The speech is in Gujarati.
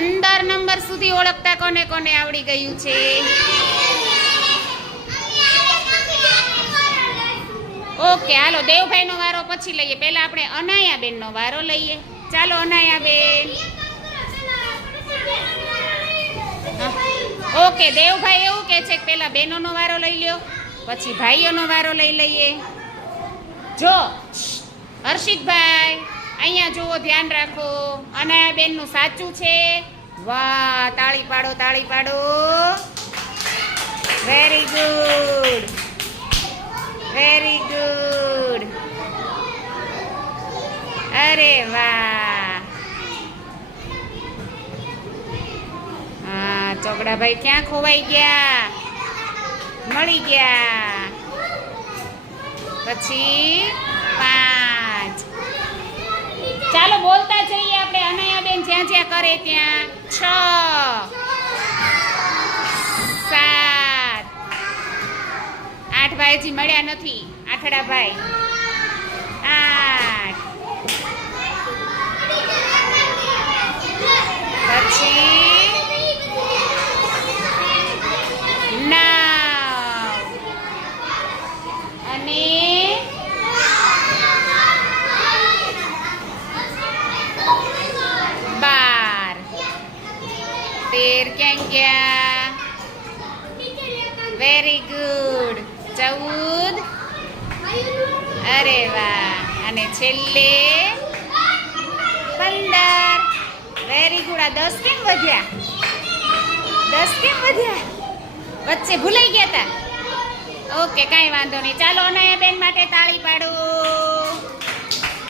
15 નંબર સુધી ઓળખતા કોને કોને આવડી ગયું છે? ઓકે, હાલો દેવભાઈનો વારો પછી લઈએ. પહેલા આપણે અનાયાબેનનો વારો લઈએ. ચાલો અનાયાબેન. ઓકે, દેવભાઈ એવું કે છે કે પહેલા બહેનોનો વારો લઈ લ્યો, પછી ભાઈઓનો વારો લઈ લઈએ. જો હર્ષિતભાઈ અહીંયા જુઓ, ધ્યાન રાખો. અનાયાબેનનું સાચું છે. વાહ, તાળી પાડો, તાળી પાડો. Very good, very good. અરે વાહ. હા, ચોકડાભાઈ ક્યાં ખોવાઈ ગયા? મળી ગયા. પછી 5. ચાલો બોલતા જઈએ આપણે. અનાયાબેન જ્યાં જ્યાં કરે ત્યાં. 6 7 8 ભાઈ હજી મળ્યા નથી. આઠડા ભાઈ 8. પછી 9 અને 12. 13 ક્યાં ગયા? Very good. 14. અરે વાહ. અને છેલ્લે 15. Very good. આ 10 કેમ વધ્યા? 10 કેમ વધ્યા? વચ્ચે ભૂલાઈ ગયા હતા. ઓકે, કાંઈ વાંધો નહીં. ચાલો અનાયાબેન માટે તાળી પાડો.